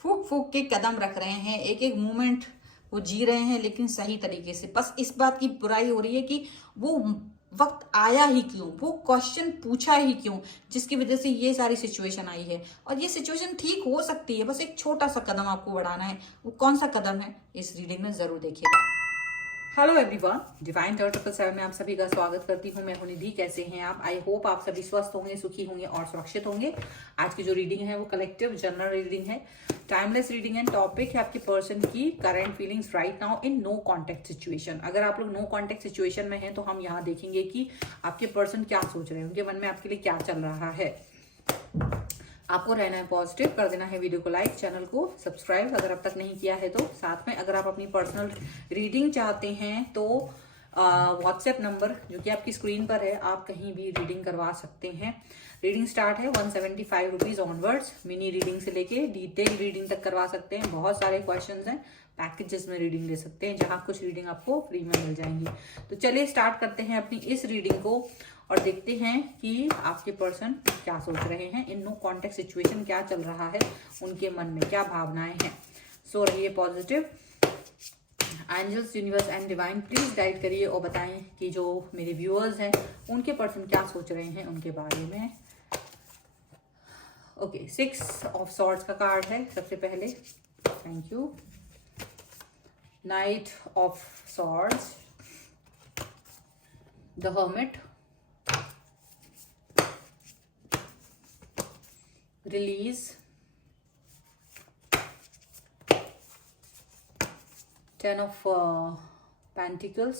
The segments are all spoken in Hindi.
फूक फूक के कदम रख रहे हैं, एक एक मोमेंट वो जी रहे हैं लेकिन सही तरीके से। बस इस बात की बुराई हो रही है कि वो वक्त आया ही क्यों, वो क्वेश्चन पूछा ही क्यों, जिसकी वजह से ये सारी सिचुएशन आई है। और ये सिचुएशन ठीक हो सकती है, बस एक छोटा सा कदम आपको बढ़ाना है। वो कौन सा कदम है, इस रीडिंग में जरूर देखिएगा। हेलो एवरीवन, डिवाइन टॉर 777 में आप सभी का स्वागत करती हूँ। मैं हूं निधि। कैसे हैं आप? आई होप आप सभी स्वस्थ होंगे, सुखी होंगे और सुरक्षित होंगे। आज की जो रीडिंग है वो कलेक्टिव जनरल रीडिंग है, टाइमलेस रीडिंग है। टॉपिक है आपके पर्सन की current feelings right now in no contact situation. अगर आप लोग नो कॉन्टेक्ट सिचुएशन में हैं तो हम यहाँ देखेंगे कि आपके पर्सन क्या सोच रहे हैं, उनके मन में आपके लिए क्या चल रहा है। आपको रहना है पॉजिटिव, कर देना है वीडियो को लाइक, चैनल को सब्सक्राइब अगर अब तक नहीं किया है तो। साथ में अगर आप अपनी पर्सनल रीडिंग चाहते हैं तो व्हाट्सएप नंबर जो कि आपकी स्क्रीन पर है, आप कहीं भी रीडिंग करवा सकते हैं। रीडिंग स्टार्ट है 175 रुपीज ऑनवर्ड्स। मिनी रीडिंग से लेके डिटेल रीडिंग तक करवा सकते हैं। बहुत सारे क्वेश्चंस हैं, पैकेजेस में रीडिंग ले सकते हैं जहां कुछ रीडिंग आपको फ्री में मिल जाएंगी। तो चलिए स्टार्ट करते हैं अपनी इस रीडिंग को और देखते हैं कि आपके पर्सन क्या सोच रहे हैं। इन नो कॉन्टेक्ट सिचुएशन क्या चल रहा है, उनके मन में क्या भावनाएं हैं। सो रहिए positive. Angels, universe and divine please guide करिए और बताएं कि जो मेरे व्यूअर्स हैं उनके पर्सन क्या सोच रहे हैं उनके बारे में। ओके, 6 ऑफ सॉर्ड्स का कार्ड है सबसे पहले। Thank you. Night of swords, the hermit, release, 10 of Pentacles,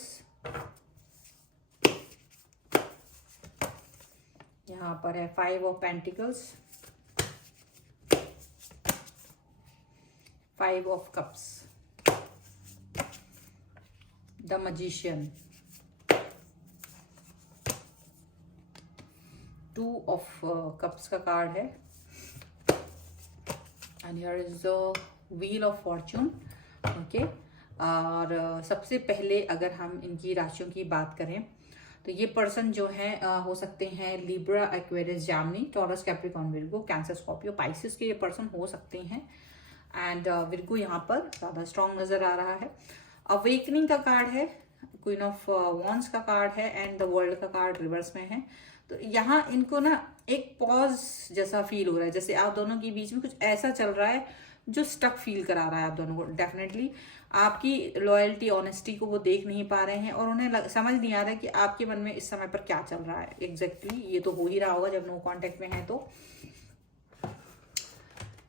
यहाँ पर है 5 of Pentacles, 5 of Cups, the Magician, 2 of Cups का कार्ड है, and here is the Wheel of Fortune. Okay, और सबसे पहले अगर हम इनकी राशियों की बात करें तो ये पर्सन जो है हो सकते हैं Libra, Aquarius, Gemini, Taurus, Capricorn, Virgo, Cancer, Scorpio, Pisces के ये पर्सन हो सकते हैं। एंड विर्गो यहाँ पर ज्यादा स्ट्रॉन्ग नजर आ रहा है। अवेकनिंग का कार्ड है, क्वीन ऑफ वॉन्ड्स का कार्ड है एंड द वर्ल्ड का कार्ड रिवर्स में है। तो यहाँ इनको ना एक पॉज जैसा फील हो रहा है, जैसे आप दोनों के बीच में कुछ ऐसा चल रहा है जो स्टक फील करा रहा है आप दोनों को। डेफिनेटली आपकी लॉयल्टी, ऑनेस्टी को वो देख नहीं पा रहे हैं और उन्हें समझ नहीं आ रहा है कि आपके मन में इस समय पर क्या चल रहा है एग्जैक्टली। ये तो हो ही रहा होगा जब नो कांटेक्ट में है तो।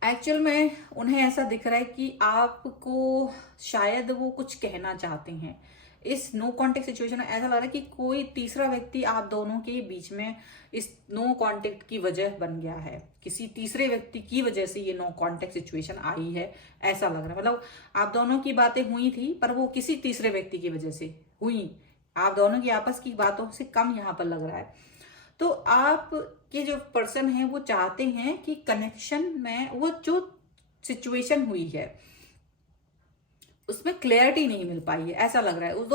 एक्चुअल में उन्हें ऐसा दिख रहा है कि आपको शायद वो कुछ कहना चाहते हैं। इस नो कांटेक्ट सिचुएशन में ऐसा लग रहा है कि कोई तीसरा व्यक्ति आप दोनों के बीच में इस नो कांटेक्ट की वजह बन गया है। किसी तीसरे व्यक्ति की वजह से ये नो कांटेक्ट सिचुएशन आई है, ऐसा लग रहा है। मतलब आप दोनों की बातें हुई थी पर वो किसी तीसरे व्यक्ति की वजह से हुई। आप दोनों की आपस की बातों से कम यहाँ पर लग रहा है। तो आप के जो पर्सन है वो चाहते हैं कि कनेक्शन में वो जो सिचुएशन हुई है उसमें क्लैरिटी नहीं मिल पाई है, ऐसा लग रहा है। उस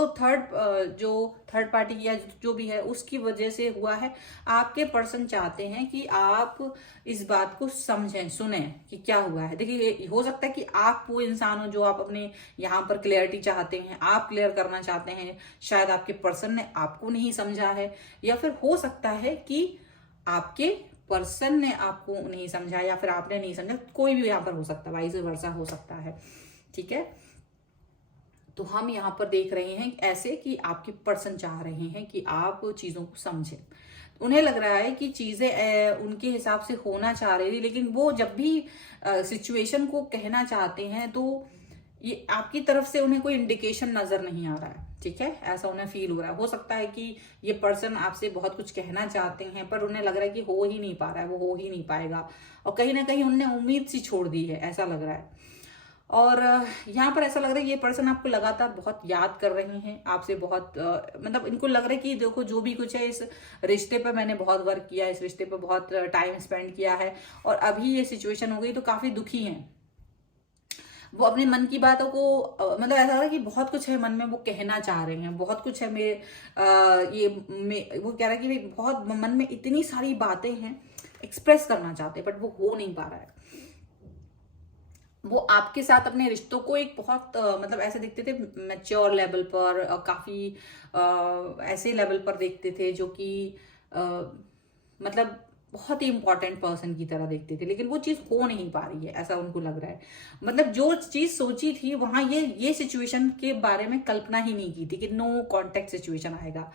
जो थर्ड पार्टी या जो भी है उसकी वजह से हुआ है। आपके पर्सन चाहते हैं कि आप इस बात को समझें, सुने कि क्या हुआ है। देखिए, हो सकता है कि आप वो इंसान हो जो आप अपने यहाँ पर क्लैरिटी चाहते हैं, आप क्लियर करना चाहते हैं। शायद आपके पर्सन ने आपको नहीं समझा है, या फिर हो सकता है कि आपके पर्सन ने आपको नहीं समझा या फिर आपने नहीं समझा। कोई भी यहाँ पर हो सकता है, वाइस वर्सा हो सकता है। ठीक है, तो हम यहाँ पर देख रहे हैं ऐसे कि आपके पर्सन चाह रहे हैं कि आप चीजों को समझें। उन्हें लग रहा है कि चीजें उनके हिसाब से होना चाह रही थी, लेकिन वो जब भी सिचुएशन को कहना चाहते हैं तो ये आपकी तरफ से उन्हें कोई इंडिकेशन नजर नहीं आ रहा है। ठीक है, ऐसा उन्हें फील हो रहा है। हो सकता है कि ये पर्सन आपसे बहुत कुछ कहना चाहते हैं पर उन्हें लग रहा है कि हो ही नहीं पा रहा है, वो हो ही नहीं पाएगा, और कहीं ना कहीं उन्होंने उम्मीद सी छोड़ दी है, ऐसा लग रहा है। और यहाँ पर ऐसा लग रहा है ये पर्सन आपको लगातार बहुत याद कर रहे हैं, आपसे बहुत मतलब इनको लग रहा है कि देखो जो भी कुछ है इस रिश्ते पे मैंने बहुत वर्क किया, इस रिश्ते पे बहुत टाइम स्पेंड किया है और अभी ये सिचुएशन हो गई तो काफी दुखी हैं। वो अपने मन की बातों को मतलब ऐसा लग रहा है कि बहुत कुछ है मन में, वो कहना चाह रहे हैं, बहुत कुछ है मेरे वो कह रहा है कि बहुत मन में इतनी सारी बातें हैं, एक्सप्रेस करना चाहते हैं बट वो हो नहीं पा रहा है। वो आपके साथ अपने रिश्तों को एक बहुत मतलब ऐसे देखते थे मैच्योर लेवल पर, काफी ऐसे लेवल पर देखते थे जो कि मतलब बहुत ही इंपॉर्टेंट पर्सन की तरह देखते थे, लेकिन वो चीज हो नहीं पा रही है, ऐसा उनको लग रहा है। मतलब जो चीज सोची थी वहां ये सिचुएशन के बारे में कल्पना ही नहीं की थी कि नो कांटेक्ट सिचुएशन आएगा।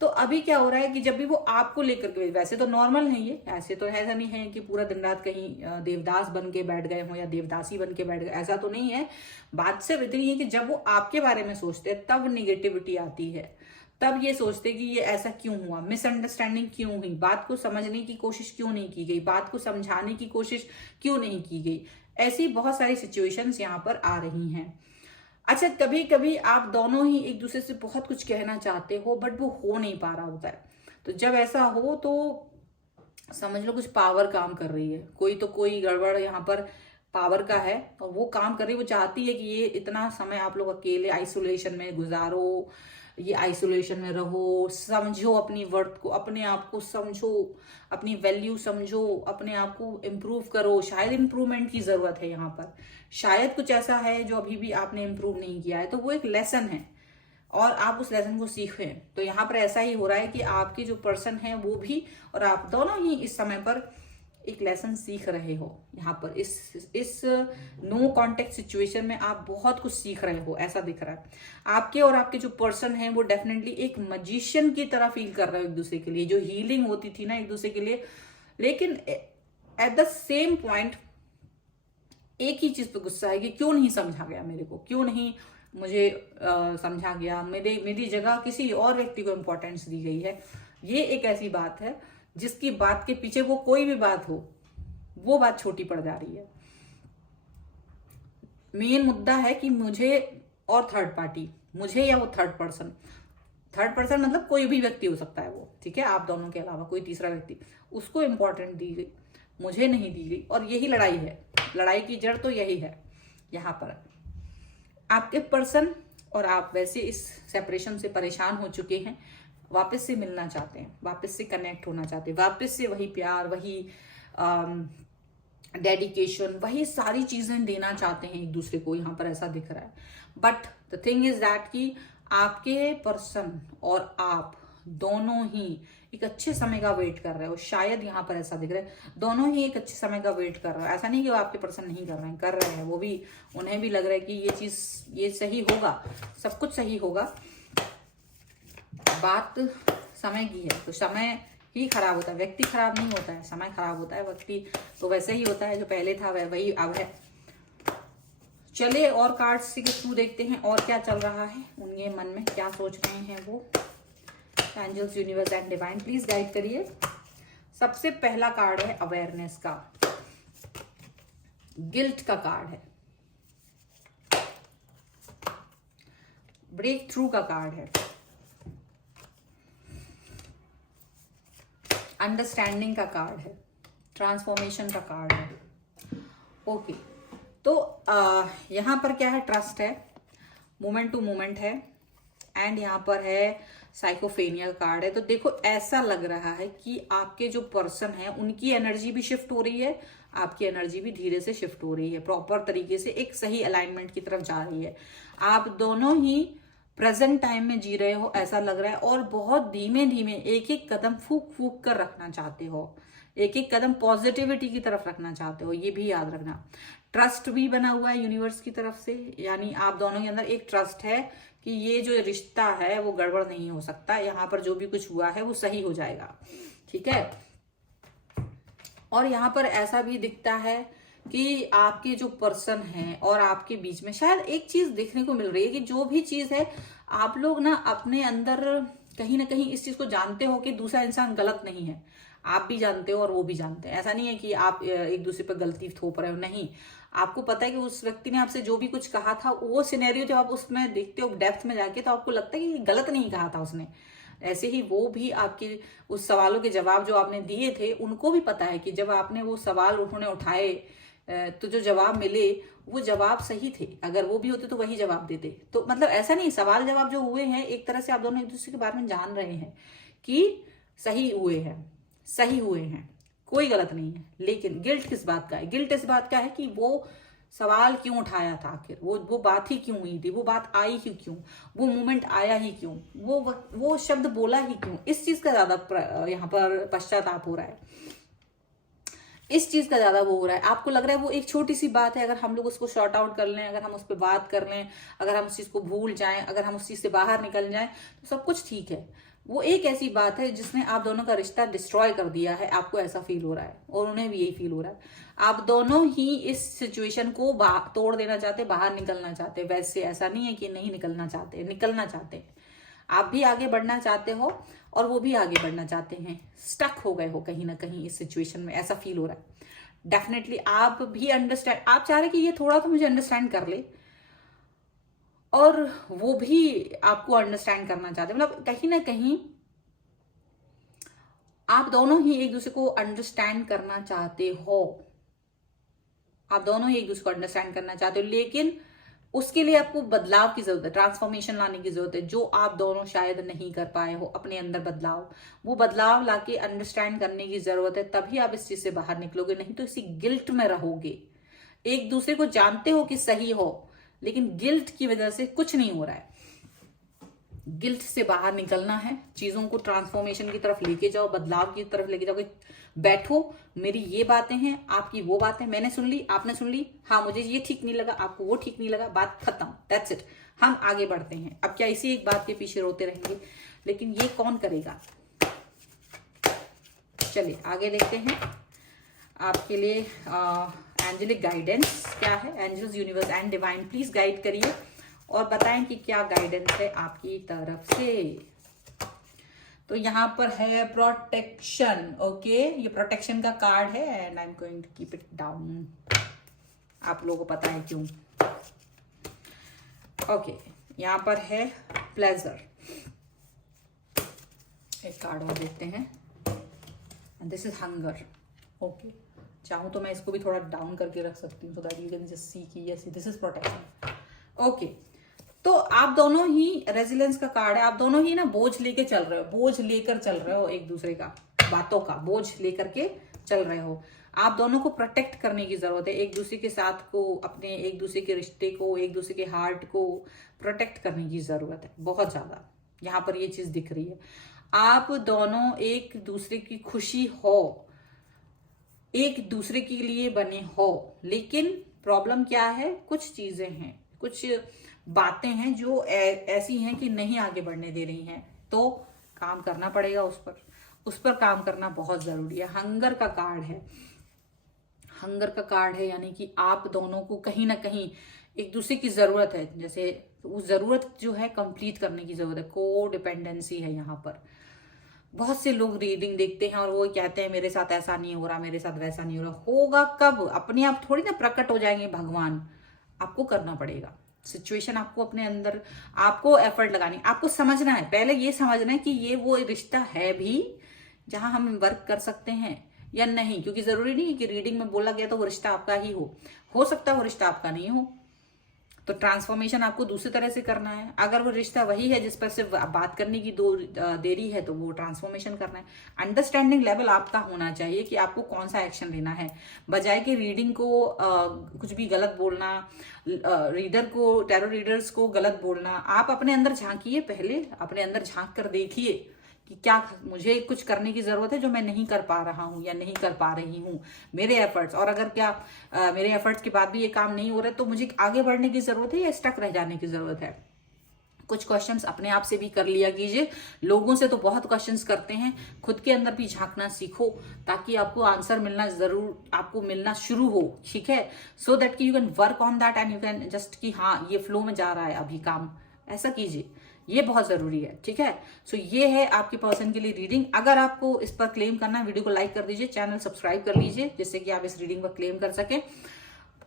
तो अभी क्या हो रहा है कि जब भी वो आपको लेकर के, वैसे तो नॉर्मल है ये, ऐसे तो ऐसा नहीं है कि पूरा दिन रात कहीं देवदास बन के बैठ गए हो या देवदासी बन के बैठ गए, ऐसा तो नहीं है। बात सिर्फ इतनी है कि जब वो आपके बारे में सोचते हैं तब निगेटिविटी आती है, तब ये सोचते कि ये ऐसा क्यों हुआ, मिसअंडरस्टैंडिंग क्यों हुई, बात को समझने की कोशिश क्यों नहीं की गई, बात को समझाने की कोशिश क्यों नहीं की गई। ऐसी बहुत सारी सिचुएशंस यहाँ पर आ रही हैं। अच्छा, कभी कभी आप दोनों ही एक दूसरे से बहुत कुछ कहना चाहते हो बट वो हो नहीं पा रहा होता है। तो जब ऐसा हो तो समझ लो कुछ पावर काम कर रही है, कोई गड़बड़ यहाँ पर पावर का है और वो काम कर रही है। वो चाहती है कि ये इतना समय आप लोग अकेले आइसोलेशन में गुजारो, ये आइसोलेशन में रहो, समझो अपनी वर्थ को, अपने आप को समझो, अपनी वैल्यू समझो, अपने आप को इम्प्रूव करो। शायद इम्प्रूवमेंट की जरूरत है यहाँ पर, शायद कुछ ऐसा है जो अभी भी आपने इम्प्रूव नहीं किया है, तो वो एक लेसन है और आप उस लेसन को सीखें। तो यहाँ पर ऐसा ही हो रहा है कि आपके जो पर्सन है वो भी और आप दोनों ही इस समय पर एक लेसन सीख रहे हो। यहाँ पर इस नो कांटेक्ट सिचुएशन में आप बहुत कुछ सीख रहे हो, ऐसा दिख रहा है। आपके और आपके जो पर्सन है वो डेफिनेटली एक मजिशियन की तरह फील कर रहे हो एक दूसरे के लिए, जो हीलिंग होती थी ना एक दूसरे के लिए। लेकिन एट द सेम पॉइंट एक ही चीज पे गुस्सा है कि क्यों नहीं समझा गया मेरे को, क्यों नहीं मुझे समझा गया, मेरी जगह किसी और व्यक्ति को इंपॉर्टेंस दी गई है। ये एक ऐसी बात है जिसकी बात के पीछे वो कोई भी बात हो वो बात छोटी पड़ जा रही है। मेन मुद्दा है कि मुझे और थर्ड पार्टी, मुझे या वो थर्ड पर्सन मतलब कोई भी व्यक्ति हो सकता है वो, ठीक है, आप दोनों के अलावा कोई तीसरा व्यक्ति, उसको इंपॉर्टेंट दी गई, मुझे नहीं दी गई। और यही लड़ाई है, लड़ाई की जड़ तो यही है। यहाँ पर आपके पर्सन और आप वैसे इस सेपरेशन से परेशान हो चुके हैं, वापस से मिलना चाहते हैं, वापस से कनेक्ट होना चाहते हैं, वापस से वही प्यार, वही डेडिकेशन, वही सारी चीजें देना चाहते हैं एक दूसरे को। यहाँ पर ऐसा दिख रहा है। But the thing is that कि आपके पर्सन और आप दोनों ही एक अच्छे समय का वेट कर रहे हो। शायद यहाँ पर ऐसा दिख रहा है दोनों ही एक अच्छे समय का वेट कर रहे हो। ऐसा नहीं कि वो आपके पर्सन नहीं कर रहे हैं, कर रहे हैं वो भी। उन्हें भी लग रहा है कि ये चीज ये सही होगा, सब कुछ सही होगा। बात समय की है तो समय ही खराब होता है, व्यक्ति खराब नहीं होता है, समय खराब होता है। व्यक्ति तो वैसे ही होता है, जो पहले था वही अब है। चले और कार्ड्स के थ्रू देखते हैं और क्या चल रहा है उनके मन में, क्या सोच रहे हैं वो। Angels, universe and divine please guide करिए। सबसे पहला कार्ड है अवेयरनेस का, गिल्ट का कार्ड है, ब्रेक थ्रू का कार्ड है, अंडरस्टैंडिंग का कार्ड है, ट्रांसफॉर्मेशन का कार्ड है। ओके, तो यहाँ पर क्या है, ट्रस्ट है, मोमेंट टू मोमेंट है, एंड यहाँ पर है साइकोफेनिया कार्ड है। तो देखो ऐसा लग रहा है कि आपके जो पर्सन है उनकी एनर्जी भी शिफ्ट हो रही है, आपकी एनर्जी भी धीरे से शिफ्ट हो रही है, प्रॉपर तरीके से एक सही अलाइनमेंट की तरफ जा रही है। आप दोनों ही प्रेजेंट टाइम में जी रहे हो ऐसा लग रहा है, और बहुत धीमे धीमे एक एक कदम फूक फूक कर रखना चाहते हो, एक एक कदम पॉजिटिविटी की तरफ रखना चाहते हो। ये भी याद रखना, ट्रस्ट भी बना हुआ है यूनिवर्स की तरफ से, यानी आप दोनों के अंदर एक ट्रस्ट है कि ये जो रिश्ता है वो गड़बड़ नहीं हो सकता, यहाँ पर जो भी कुछ हुआ है वो सही हो जाएगा, ठीक है। और यहाँ पर ऐसा भी दिखता है कि आपके जो पर्सन है और आपके बीच में शायद एक चीज देखने को मिल रही है कि जो भी चीज है आप लोग ना अपने अंदर कहीं ना कहीं इस चीज को जानते हो कि दूसरा इंसान गलत नहीं है। आप भी जानते हो और वो भी जानते हैं। ऐसा नहीं है कि आप एक दूसरे पर गलती थोप रहे हो, नहीं, आपको पता है कि उस व्यक्ति ने आपसे जो भी कुछ कहा था वो सिनेरियो जब आप उसमें देखते हो डेप्थ में जाके तो आपको लगता है कि गलत नहीं कहा था उसने। ऐसे ही वो भी आपके उस सवालों के जवाब जो आपने दिए थे उनको भी पता है कि जब आपने वो सवाल उन्होंने उठाए तो जो जवाब मिले वो जवाब सही थे, अगर वो भी होते तो वही जवाब देते। तो मतलब ऐसा नहीं, सवाल जवाब जो हुए हैं एक तरह से आप दोनों एक दूसरे के बारे में जान रहे हैं कि सही हुए हैं, सही हुए हैं, कोई गलत नहीं है। लेकिन गिल्ट किस बात का है, गिल्ट इस बात का है कि वो सवाल क्यों उठाया था, आखिर वो बात ही क्यों हुई थी, वो बात आई ही क्यों, वो मोमेंट आया ही क्यों, वो शब्द बोला ही क्यों, इस चीज का ज्यादा यहाँ पर पश्चाताप हो रहा है, इस चीज का ज्यादा वो हो रहा है। आपको लग रहा है वो एक छोटी सी बात है, अगर हम लोग उसको शॉर्ट आउट कर लें, अगर हम उस पर बात कर लें, अगर हम उस चीज को भूल जाएं, अगर हम उस चीज से बाहर निकल जाएं तो सब कुछ ठीक है। वो एक ऐसी बात है जिसने आप दोनों का रिश्ता डिस्ट्रॉय कर दिया है, आपको ऐसा फील हो रहा है और उन्हें भी यही फील हो रहा है। आप दोनों ही इस सिचुएशन को तोड़ देना चाहते, बाहर निकलना चाहते। वैसे ऐसा नहीं है कि नहीं निकलना चाहते, निकलना चाहते हैं। आप भी आगे बढ़ना चाहते हो और वो भी आगे बढ़ना चाहते हैं। स्टक हो गए हो कहीं ना कहीं इस सिचुएशन में, ऐसा फील हो रहा है। डेफिनेटली आप भी अंडरस्टैंड, आप चाह रहे कि ये थोड़ा तो मुझे अंडरस्टैंड कर ले, और वो भी आपको अंडरस्टैंड करना चाहते हैं। मतलब कहीं ना कहीं आप दोनों ही एक दूसरे को अंडरस्टैंड करना चाहते हो, आप दोनों ही एक दूसरे को अंडरस्टैंड करना चाहते हो, लेकिन उसके लिए आपको बदलाव की जरूरत है, ट्रांसफॉर्मेशन लाने की जरूरत है, जो आप दोनों शायद नहीं कर पाए हो अपने अंदर बदलाव। वो बदलाव लाके अंडरस्टैंड करने की जरूरत है, तभी आप इस चीज से बाहर निकलोगे। नहीं तो इसी गिल्ट में रहोगे। एक दूसरे को जानते हो कि सही हो, लेकिन गिल्ट की वजह से कुछ नहीं हो रहा है। गिल्ट से बाहर निकलना है, चीजों को ट्रांसफॉर्मेशन की तरफ लेके जाओ, बदलाव की तरफ लेके जाओ। बैठो, मेरी ये बातें हैं, आपकी वो बातें, मैंने सुन ली, आपने सुन ली, हाँ मुझे ये ठीक नहीं लगा, आपको वो ठीक नहीं लगा, बात खत्म, दैट्स इट। हम आगे बढ़ते हैं। अब क्या इसी एक बात के पीछे रोते रहेंगे? लेकिन ये कौन करेगा? चलिए आगे देखते हैं। आपके लिए एंजेलिक गाइडेंस क्या है? Angels, universe and divine please guide करिए और बताएं कि क्या गाइडेंस है आपकी तरफ से। तो यहाँ पर है प्रोटेक्शन। ओके, ये प्रोटेक्शन का कार्ड है and I am going to keep it down. आप लोगों को पता है क्यों। ओके, यहाँ पर है प्लेजर। एक कार्ड और देखते हैं। And this is hunger. Okay, चाहूं तो मैं इसको भी थोड़ा डाउन करके रख सकती हूँ, so that you can just see कि yes this is protection. Okay, तो आप दोनों ही, रेजिलेंस का कार्ड है, आप दोनों ही ना बोझ लेके चल रहे हो, बोझ लेकर चल रहे हो, एक दूसरे का बातों का बोझ लेकर के चल रहे हो। आप दोनों को प्रोटेक्ट करने की जरूरत है, एक दूसरे के साथ को, अपने एक दूसरे के रिश्ते को, एक दूसरे के हार्ट को प्रोटेक्ट करने की जरूरत है बहुत ज्यादा। यहाँ पर ये चीज दिख रही है। आप दोनों एक दूसरे की खुशी हो, एक दूसरे के लिए बने हो, लेकिन प्रॉब्लम क्या है? कुछ चीजें हैं, कुछ बातें हैं जो ऐसी हैं कि नहीं आगे बढ़ने दे रही हैं, तो काम करना पड़ेगा उस पर काम करना बहुत जरूरी है। हंगर का कार्ड है, हंगर का कार्ड है, यानी कि आप दोनों को कहीं ना कहीं एक दूसरे की जरूरत है, जैसे उस जरूरत जो है कंप्लीट करने की जरूरत है। को डिपेंडेंसी है यहाँ पर। बहुत से लोग रीडिंग देखते हैं और वो कहते हैं मेरे साथ ऐसा नहीं हो रहा, मेरे साथ वैसा नहीं हो रहा। होगा कब? अपने आप थोड़ी ना प्रकट हो जाएंगे भगवान। आपको करना पड़ेगा, सिचुएशन आपको अपने अंदर, आपको एफर्ट लगानी, आपको समझना है। पहले ये समझना है कि ये वो रिश्ता है भी जहां हम वर्क कर सकते हैं या नहीं, क्योंकि जरूरी नहीं है कि रीडिंग में बोला गया तो वो रिश्ता आपका ही हो सकता है वो रिश्ता आपका नहीं हो। तो ट्रांसफॉर्मेशन आपको दूसरी तरह से करना है। अगर वो रिश्ता वही है जिस पर सिर्फ बात करने की देरी है, तो वो ट्रांसफॉर्मेशन करना है। अंडरस्टैंडिंग लेवल आपका होना चाहिए कि आपको कौन सा एक्शन लेना है, बजाय कि रीडिंग को कुछ भी गलत बोलना, रीडर को, टैरो रीडर्स को गलत बोलना। आप अपने अंदर झांकिए, पहले अपने अंदर झांक कर देखिए कि क्या मुझे कुछ करने की जरूरत है जो मैं नहीं कर पा रहा हूं या नहीं कर पा रही हूं, मेरे एफर्ट्स। और अगर क्या मेरे एफर्ट्स के बाद भी ये काम नहीं हो रहा है, तो मुझे आगे बढ़ने की जरूरत है या स्टक रह जाने की जरूरत है। कुछ क्वेश्चंस अपने आप से भी कर लिया कीजिए। लोगों से तो बहुत क्वेश्चंस करते हैं, खुद के अंदर भी झांकना सीखो, ताकि आपको आंसर मिलना जरूर, आपको मिलना शुरू हो, ठीक है। सो दैट कि you can work on that and you can just कि हाँ ये फ्लो में जा रहा है अभी काम, ऐसा कीजिए। ये बहुत जरूरी है, ठीक है। सो ये है आपके पर्सन के लिए रीडिंग। अगर आपको इस पर क्लेम करना है, वीडियो को लाइक कर दीजिए, चैनल सब्सक्राइब कर लीजिए, जिससे कि आप इस रीडिंग पर क्लेम कर सकें।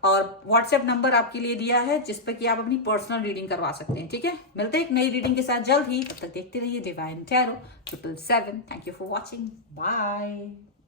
और व्हाट्सएप नंबर आपके लिए दिया है जिस पर कि आप अपनी पर्सनल रीडिंग करवा सकते हैं, ठीक है। मिलते हैं एक नई रीडिंग के साथ जल्द ही, तब तक देखते रहिए divine tarot 777। Thank you for watching, bye.